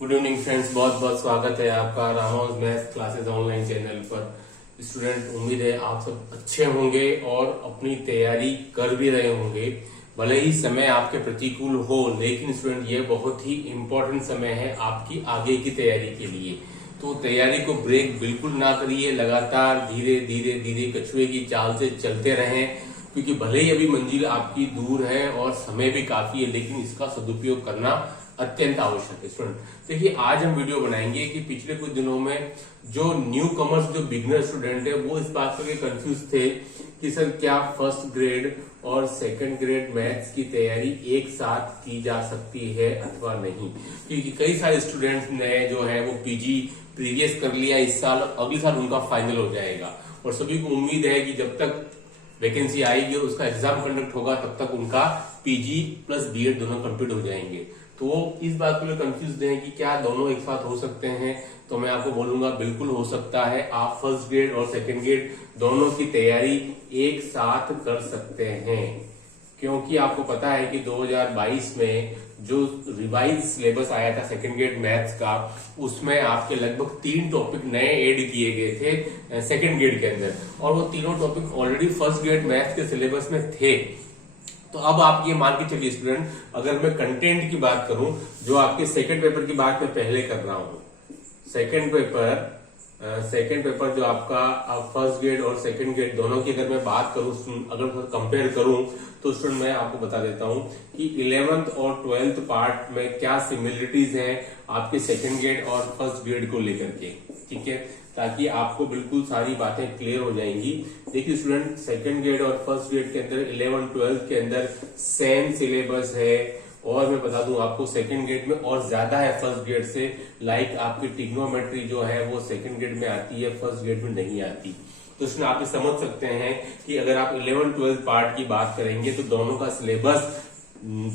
Good evening friends, बहुत बहुत स्वागत है आपका रामाउस मैथ्स क्लासेस ऑनलाइन चैनल पर। स्टूडेंट, उम्मीद है आप सब अच्छे होंगे और अपनी तैयारी कर भी रहे होंगे। भले ही समय आपके प्रतिकूल हो, लेकिन स्टूडेंट ये बहुत ही इम्पोर्टेंट समय है आपकी आगे की तैयारी के लिए। तो तैयारी को ब्रेक बिल्कुल ना करिए, लगातार धीरे धीरे धीरे कछुए की चाल से चलते रहें, क्योंकि भले ही अभी मंजिल आपकी दूर है और समय भी काफी है, लेकिन इसका सदुपयोग करना अत्यंत आवश्यक है। स्टूडेंट देखिए, आज हम वीडियो बनाएंगे कि पिछले कुछ दिनों में जो न्यू कमर्स, जो बिगनर स्टूडेंट है, वो इस बात पर कंफ्यूज थे कि सर क्या फर्स्ट ग्रेड और सेकंड ग्रेड मैथ्स की तैयारी एक साथ की जा सकती है अथवा नहीं। क्योंकि कई सारे स्टूडेंट्स ने जो है वो पीजी प्रीवियस कर लिया इस साल, अगले साल उनका फाइनल हो जाएगा और सभी को उम्मीद है कि जब तक वैकेंसी आएगी और उसका एग्जाम कंडक्ट होगा तब तक उनका पीजी प्लस बीएड दोनों कंप्लीट हो जाएंगे। तो वो इस बात को लेकर कंफ्यूज हैं कि क्या दोनों एक साथ हो सकते हैं। तो मैं आपको बोलूंगा बिल्कुल हो सकता है। आप फर्स्ट ग्रेड और सेकंड ग्रेड दोनों की तैयारी एक साथ कर सकते हैं, क्योंकि आपको पता है कि 2022 में जो रिवाइज सिलेबस आया था सेकंड ग्रेड मैथ्स का, उसमें आपके लगभग 3 टॉपिक नए ऐड किए गए थे सेकंड ग्रेड के अंदर, और वो तीनों topic already first grade maths के सिलेबस में थे। तो अब आप ये मान के चलिए स्टूडेंट, अगर मैं कंटेंट की बात करूं, जो आपके सेकंड पेपर की बात मैं पहले कर रहा हूं, सेकंड पेपर जो आपका फर्स्ट ग्रेड और सेकंड ग्रेड दोनों की अगर मैं बात करूं, अगर कंपेयर करूं, तो स्टूडेंट मैं आपको बता देता हूं कि 11th और 12th पार्ट में क्या सिमिलरिटीज हैं आपके सेकंड ग्रेड और फर्स्ट ग्रेड को लेकर के, ठीक है, ताकि आपको बिल्कुल सारी बातें क्लियर हो जाएंगी। देखिए स्टूडेंट, सेकंड ग्रेड और फर्स्ट ग्रेड के अंदर 11 12 के अंदर सेम सिलेबस है, और मैं बता दूं आपको सेकंड ग्रेड में और ज्यादा है फर्स्ट ग्रेड से। लाइक आपकी ट्रिग्नोमेट्री जो है वो सेकंड ग्रेड में आती है, फर्स्ट ग्रेड में नहीं आती। तो इसमें आप समझ सकते हैं कि अगर आप 11 12 पार्ट की बात करेंगे तो दोनों का सिलेबस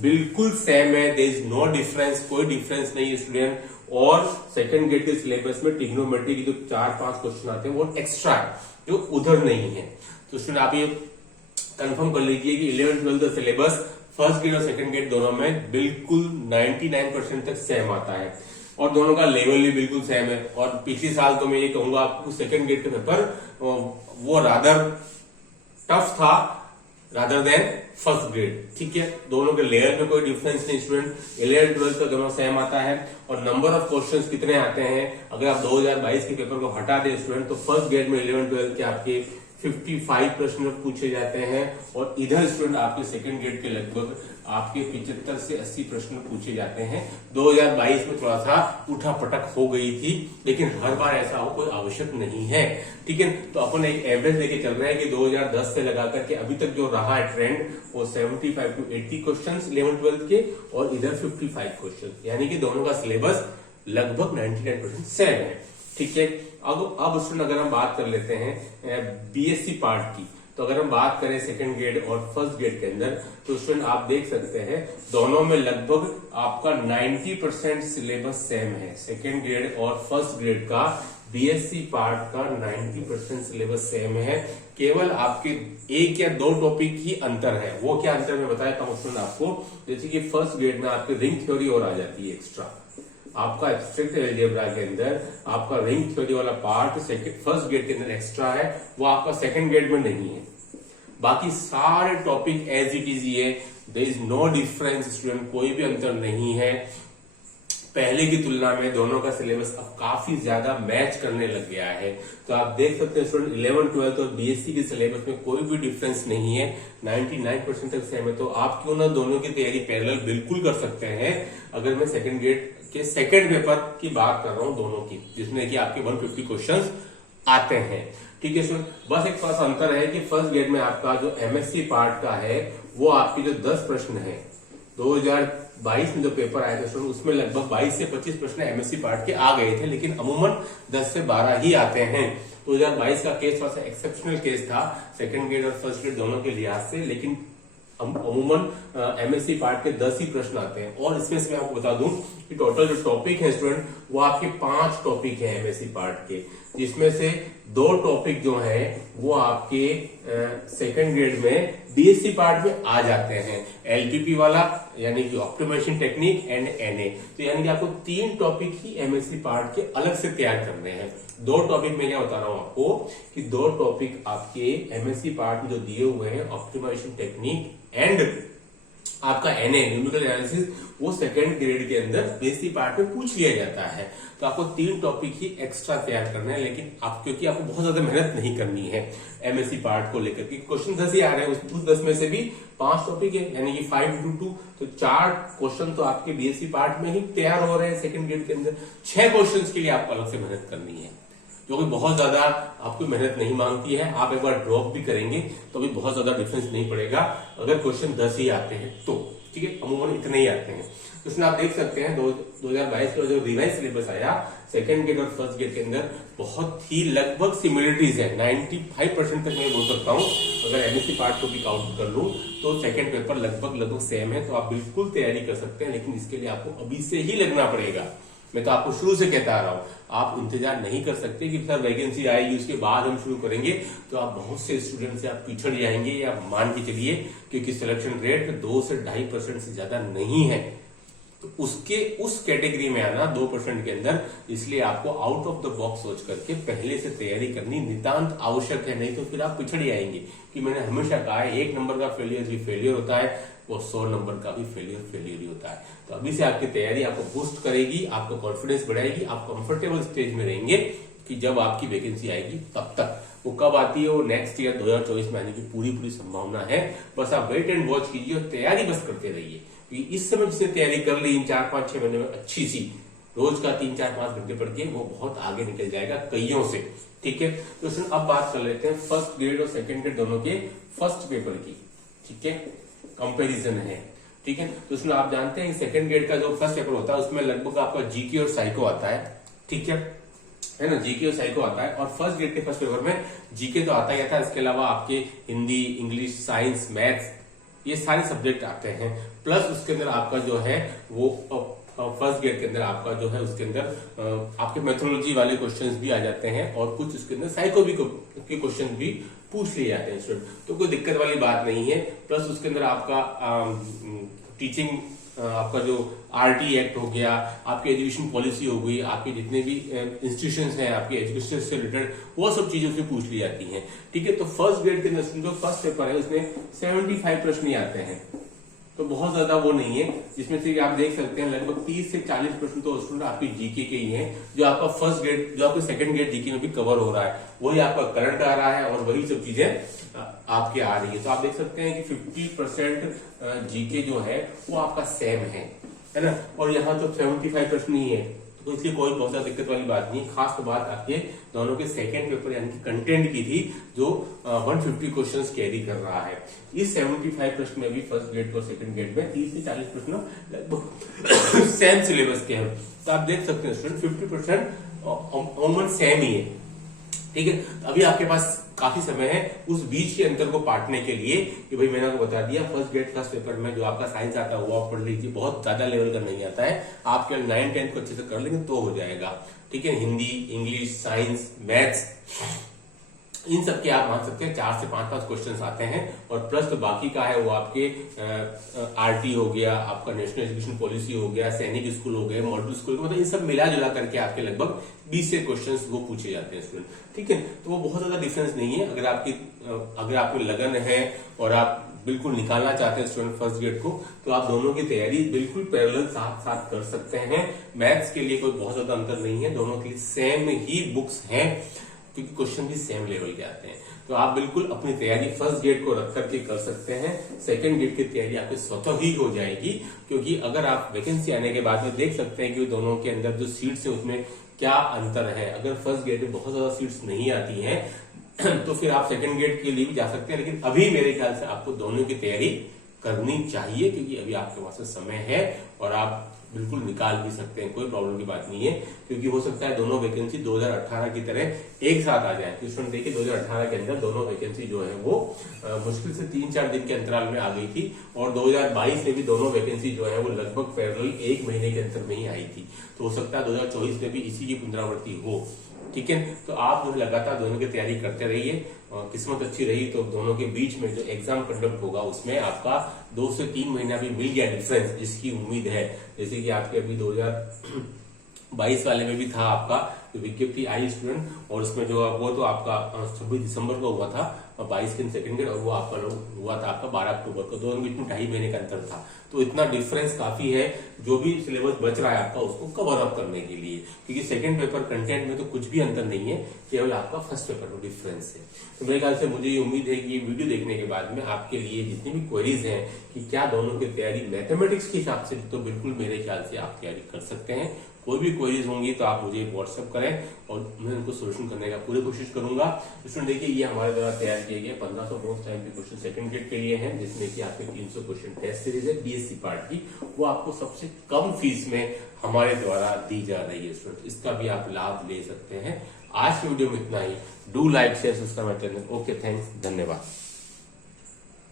बिल्कुल सेम है, देयर इज नो डिफरेंस, कोई डिफरेंस नहीं है स्टूडेंट। और सेकंड ग्रेड के सिलेबस में ट्रिग्नोमेट्री की जो 4-5 क्वेश्चन आते हैं वो एक्स्ट्रा है, जो उधर नहीं है। तो स्टूडेंट आप ये कंफर्म कर लीजिए कि 11 12 का सिलेबस फर्स्ट ग्रेड और सेकंड ग्रेड दोनों में बिल्कुल 99% तक सेम आता है, और दोनों का लेवल भी बिल्कुल सेम है। और पिछले साल तो मैं ये कहूंगा आपको सेकंड ग्रेड का पेपर वो रादर टफ था रादर देन फर्स्ट ग्रेड, ठीक है। दोनों के लेयर में कोई डिफरेंस नहीं स्टूडेंट, 11 12 का दोनों सेम आता है। और नंबर ऑफ क्वेश्चंस कितने आते हैं, अगर आप 2022 के पेपर को हटा दें स्टूडेंट, तो फर्स्ट ग्रेड में 11 12 के आपके 55 प्रश्न पूछे जाते हैं, और इधर स्टूडेंट आपके सेकंड ग्रेड के लगभग आपके 75 से 80 प्रश्न पूछे जाते हैं। 2022 में थोड़ा सा उठा पटक हो गई थी, लेकिन हर बार ऐसा हो कोई आवश्यक नहीं है, ठीक है। तो अपन एक एवरेज लेके चल रहे हैं कि 2010 से लगा करके अभी तक जो रहा है ट्रेंड, वो 75 to 80 क्वेश्चन 11 12 के, और इधर 55 क्वेश्चन, यानी कि दोनों का सिलेबस लगभग 99% सेम है, ठीक है। अब स्टूडेंट अगर हम बात कर लेते हैं बीएससी पार्ट की, तो अगर हम बात करें सेकंड ग्रेड और फर्स्ट ग्रेड के अंदर, तो स्टूडेंट आप देख सकते हैं दोनों में लगभग आपका 90% सिलेबस सेम है। सेकंड ग्रेड और फर्स्ट ग्रेड का बीएससी पार्ट का 90% सिलेबस सेम है, केवल आपके 1 या 2 टॉपिक ही अंतर है। वो क्या अंतर मैं बताता हूं स्टूडेंट आपको। जैसे कि फर्स्ट ग्रेड में आपकी रिंग थ्योरी और आ जाती है एक्स्ट्रा, आपका एब्स्ट्रैक्ट अलजेब्रा के अंदर आपका रिंग थ्योरी वाला पार्ट फर्स्ट ग्रेड के अंदर एक्स्ट्रा है, वो आपका सेकंड ग्रेड में नहीं है। बाकी सारे टॉपिक एज इट इज ही है, there is no difference student, कोई भी अंतर नहीं है। पहले की तुलना में दोनों का सिलेबस अब काफी ज्यादा मैच करने लग गया है। तो आप देख सकते हैं स्टूडेंट 11 12 और बीएससी के सिलेबस में कोई भी डिफरेंस नहीं है, 99% तक सेम है। तो आप क्यों ना दोनों की तैयारी पैरेलल बिल्कुल कर सकते हैं। अगर मैं सेकंड ग्रेड के सेकंड पेपर की बात कर रहा हूं दोनों की, जिसमें कि आपके 150 क्वेश्चन आते हैं, ठीक है स्टूडेंट। बस एक खास अंतर है कि फर्स्ट ग्रेड में आपका जो एमएससी पार्ट का है, वो आपके जो 10 प्रश्न है 2022 में जो पेपर आए थे स्टूडेंट, उसमें लगभग 22 से 25 प्रश्न एमएससी पार्ट के आ गए थे, लेकिन अमूमन 10 से 12 ही आते हैं। 2022 का केस थोड़ा सा एक्सेप्शनल केस था सेकंड ग्रेड और फर्स्ट ग्रेड दोनों के लिहाज से, लेकिन अमूमन एमएससी पार्ट के 10 ही प्रश्न आते हैं। और इसमें से मैं आपको बता दूं, कि टोटल जो टॉपिक है स्टूडेंट वो आपके 5 टॉपिक है एमएससी पार्ट के, जिसमें से 2 टॉपिक जो है वो आपके सेकंड ग्रेड में बीएससी पार्ट में आ जाते हैं, एलटीपी वाला यानी कि ऑप्टिमाइजेशन टेक्निक एंड एनए। तो यानी कि आपको 3 टॉपिक ही एमएससी पार्ट के अलग से तैयार करने हैं। 2 टॉपिक मैं क्या बता रहा हूं आपको कि 2 टॉपिक आपके एमएससी पार्ट में जो दिए हुए हैं ऑप्टिमाइजेशन टेक्निक एंड आपका एनए न्यूमेरिकल एनालिसिस, वो सेकंड ग्रेड के अंदर बीएससी पार्ट में पूछ लिया जाता है। तो आपको 3 टॉपिक ही एक्स्ट्रा तैयार करना है, लेकिन क्योंकि आपको बहुत ज्यादा मेहनत नहीं करनी है एमएससी पार्ट को लेकर के, क्वेश्चन 10 ही आ रहे हैं, उस 10 में से भी 5 टॉपिक है यानी कि 5 into 2, तो 4 क्वेश्चन तो आपके बीएससी पार्ट में ही तैयार हो रहे हैं सेकंड ग्रेड के अंदर। 6 क्वेश्चन के लिए आपको अलग से मेहनत करनी है, जो कि बहुत ज्यादा आपको मेहनत नहीं मांगती है। आप एक बार ड्रॉप भी करेंगे तो भी बहुत ज्यादा डिफरेंस नहीं पड़ेगा अगर क्वेश्चन 10 ही आते हैं तो, ठीक है, अमूमन इतने ही आते हैं। तो इसमें आप देख सकते हैं 2022 का जो रिवाइज सिलेबस आया सेकंड ग्रेड और फर्स्ट ग्रेड के अंदर बहुत ही लगभग सिमिलरिटीज है, 95% तक मैं बोल सकता हूं। अगर एमएससी पार्ट को भी काउंट कर लूं तो सेकंड पेपर लगभग सेम है, तो आप बिल्कुल तैयारी कर सकते हैं, लेकिन इसके लिए आपको अभी से ही लगना पड़ेगा। मैं तो आपको शुरू से कहता आ रहा हूं, आप इंतजार नहीं कर सकते कि सर वैकेंसी आएगी उसके बाद हम शुरू करेंगे, तो आप बहुत से स्टूडेंट से आप पिछड़ जाएंगे, या मान के चलिए क्योंकि सिलेक्शन रेट 2 से 2.5% से ज्यादा नहीं है, तो उस कैटेगरी में आना 2% के अंदर, इसलिए आपको आउट ऑफ द बॉक्स सोच करके पहले से तैयारी करनी नितांत आवश्यक है, नहीं तो फिर आप पिछड़ जाएंगे। कि मैंने हमेशा कहा है 1 नंबर का फेलियर भी फेलियर होता है और 100 नंबर का भी फेलियर ही होता है। तो अभी से आपकी तैयारी आपको बूस्ट करेगी, आपको कॉन्फिडेंस बढ़ाएगी, आप कंफर्टेबल स्टेज में रहेंगे कि जब आपकी वैकेंसी आएगी तब तक। वो कब आती है, वो नेक्स्ट ईयर 2024 में आने की पूरी संभावना है। बस आप वेट एंड वॉच कीजिए और तैयारी बस करते रहिए, क्योंकि इस समय जिसने तैयारी कर ली इन 4-5-6 महीने में अच्छी सी, रोज का 3-4-5 घंटे पढ़ के, वो बहुत आगे निकल जाएगा कईयों से, ठीक है। तो अब बात कर लेते हैं फर्स्ट ग्रेड और सेकंड ग्रेड दोनों के फर्स्ट पेपर की, ठीक है, कंपैरिजन है, ठीक है। तो उसमें आप जानते हैं सेकंड ग्रेड का जो फर्स्ट पेपर होता है उसमें लगभग आपका जीके और साइको आता है, ठीक है ना, जीके और साइको आता है। और फर्स्ट ग्रेड के फर्स्ट पेपर में जीके तो आता ही था, इसके अलावा आपके हिंदी, इंग्लिश, साइंस, मैथ्स, ये सारे सब्जेक्ट आते हैं। प्लस उसके अंदर आपका जो है वो फर्स्ट ग्रेड के अंदर आपका जो है उसके अंदर आपके मैथोलॉजी वाले क्वेश्चंस भी आ जाते हैं, और कुछ उसके अंदर साइको के क्वेश्चन भी पूछ लिए जाते हैं स्टूडेंट, तो कोई दिक्कत वाली बात नहीं है। प्लस उसके अंदर आपका टीचिंग, आपका जो आरटी एक्ट हो गया, आपकी एजुकेशन पॉलिसी हो गई, आपके जितने भी इंस्टीट्यूशंस हैं आपके एजुकेशन से रिलेटेड, वो सब चीजें उसमें पूछ ली जाती हैं, ठीक है। तो फर्स्ट ग्रेड के अंदर जो फर्स्ट पेपर है उसमें 75 प्रश्न ही आते हैं, तो बहुत ज्यादा वो नहीं है, जिसमें से आप देख सकते हैं लगभग 30 से 40 प्रश्न तो स्टूडेंट आपकी जीके के ही हैं, जो आपका फर्स्ट ग्रेड, जो आपके सेकंड ग्रेड जीके में भी कवर हो रहा है, वही आपका करंट आ रहा है और वही सब चीजें आपके आ रही है। तो आप देख सकते हैं कि 50% जीके जो है वो आपका सेम है ना, और यहाँ तो 75 प्रश्न ही है, तो इसलिए कोई बहुत ज्यादा दिक्कत वाली बात नहीं। खास तो बात आपके दोनों के सेकंड पेपर यानी कि कंटेंट की थी, जो 150 क्वेश्चंस कैरी कर रहा है। इस 75 प्रश्न में भी फर्स्ट ग्रेड और सेकंड ग्रेड में 30 से 40 प्रश्न लगभग सेम सिलेबस के हैं, तो आप देख सकते हैं स्टूडेंट 50% ऑलमोस्ट सेम ही है, ठीक है। अभी आपके पास काफी समय है उस बीच के अंतर को पाटने के लिए, कि भाई मैंने आपको बता दिया फर्स्ट ग्रेड फर्स्ट पेपर में जो आपका साइंस आता है वो आप पढ़ लीजिए, बहुत ज्यादा लेवल का नहीं आता है, आप केवल 9-10 को अच्छे से कर लेंगे तो हो जाएगा, ठीक है। हिंदी, इंग्लिश, साइंस, मैथ्स, इन सब के आप मान सकते हैं 4 से 5 क्वेश्चंस आते हैं, और प्लस तो बाकी का है वो आपके आरटी हो गया, आपका नेशनल एजुकेशन पॉलिसी हो गया, सैनिक स्कूल हो गए, मॉडल स्कूल, मतलब इन सब मिला जुला करके आपके लगभग 20 से क्वेश्चंस वो पूछे जाते हैं स्टूडेंट, ठीक है। तो वो बहुत ज्यादा डिफरेंस नहीं है। अगर आपकी लगन है और आप बिल्कुल निकालना चाहते हैं स्टूडेंट फर्स्ट ग्रेड को, तो आप दोनों की तैयारी बिल्कुल पैरेलल साथ साथ कर सकते हैं। मैथ्स के लिए कोई बहुत ज्यादा अंतर नहीं है, दोनों के लिए सेम ही बुक्स हैं, क्योंकि क्वेश्चन भी सेम लेवल के आते हैं। तो आप बिल्कुल अपनी तैयारी फर्स्ट ग्रेड को रख करके कर सकते हैं, सेकंड ग्रेड की तैयारी आपकी स्वतः ही हो जाएगी, क्योंकि अगर आप वैकेंसी आने के बाद में देख सकते हैं कि दोनों के अंदर जो सीट्स है उसमें क्या अंतर है। अगर फर्स्ट ग्रेड में बहुत ज्यादा सीट्स नहीं आती हैं तो फिर आप सेकंड ग्रेड के लिए भी जा सकते हैं, लेकिन अभी मेरे ख्याल से आपको दोनों की तैयारी करनी चाहिए, क्योंकि अभी आपके पास समय है और आप बिल्कुल निकाल भी सकते हैं, कोई प्रॉब्लम की बात नहीं है, क्योंकि हो सकता है दोनों वैकेंसी 2018 की तरह एक साथ आ जाए। तो स्टूडेंट देखिए 2018 के अंदर दोनों वैकेंसी जो है वो मुश्किल से 3-4 दिन के अंतराल में आ गई थी, और 2022 में भी दोनों वैकेंसी जो है वो लगभग पैरेलल 1 महीने के अंतर में ही आई थी। तो हो सकता है 2024 में भी इसी की पुनरावृत्ति हो। ठीक है, तो आप जो है लगातार दोनों की तैयारी करते रहिए, किस्मत अच्छी रही तो दोनों के बीच में जो एग्जाम कंडक्ट होगा उसमें आपका 2 से 3 महीना भी मिल गया डिफरेंस, जिसकी उम्मीद है। जैसे कि आपके अभी 2022 वाले में भी था आपका जो विज्ञप्ति आई स्टूडेंट, और उसमें जो वो तो आपका 26 दिसंबर को हुआ था 22 के सेकंड ग्रेड, और वो आपका हुआ था आपका 12 अक्टूबर को। दोनों बीच में 2.5 महीने का अंतर था। तो इतना डिफरेंस काफी है जो भी सिलेबस बच रहा है आपका उसको कवर अप करने के लिए, क्योंकि सेकंड पेपर कंटेंट में तो कुछ भी अंतर नहीं है, केवल आपका फर्स्ट पेपर में डिफरेंस है। तो मेरे ख्याल से मुझे ये उम्मीद है कि ये वीडियो देखने के बाद में आपके लिए जितनी भी क्वेरीज हैं कि क्या दोनों की तैयारी मैथमेटिक्स के हिसाब से, तो बिल्कुल मेरे ख्याल से आप तैयारी कर सकते हैं। कोई भी क्वेरीज होंगी तो आप मुझे व्हाट्सएप करें और मैं उनको सोल्यूशन करने का पूरी कोशिश करूंगा। स्टूडेंट देखिए ये हमारे द्वारा तैयार किए गए 1500 नोट्स टाइम के क्वेश्चन सेकंड ग्रेड के लिए हैं, जिसमें कि आपके 300 क्वेश्चन टेस्ट सीरीज है बीएससी पार्ट की, वो आपको सबसे कम फीस में हमारे द्वारा दी जा रही है। स्टूडेंट इसका भी आप लाभ ले सकते हैं। आज की वीडियो में इतना ही। Do like share subscribe my channel. Okay, thanks, धन्यवाद।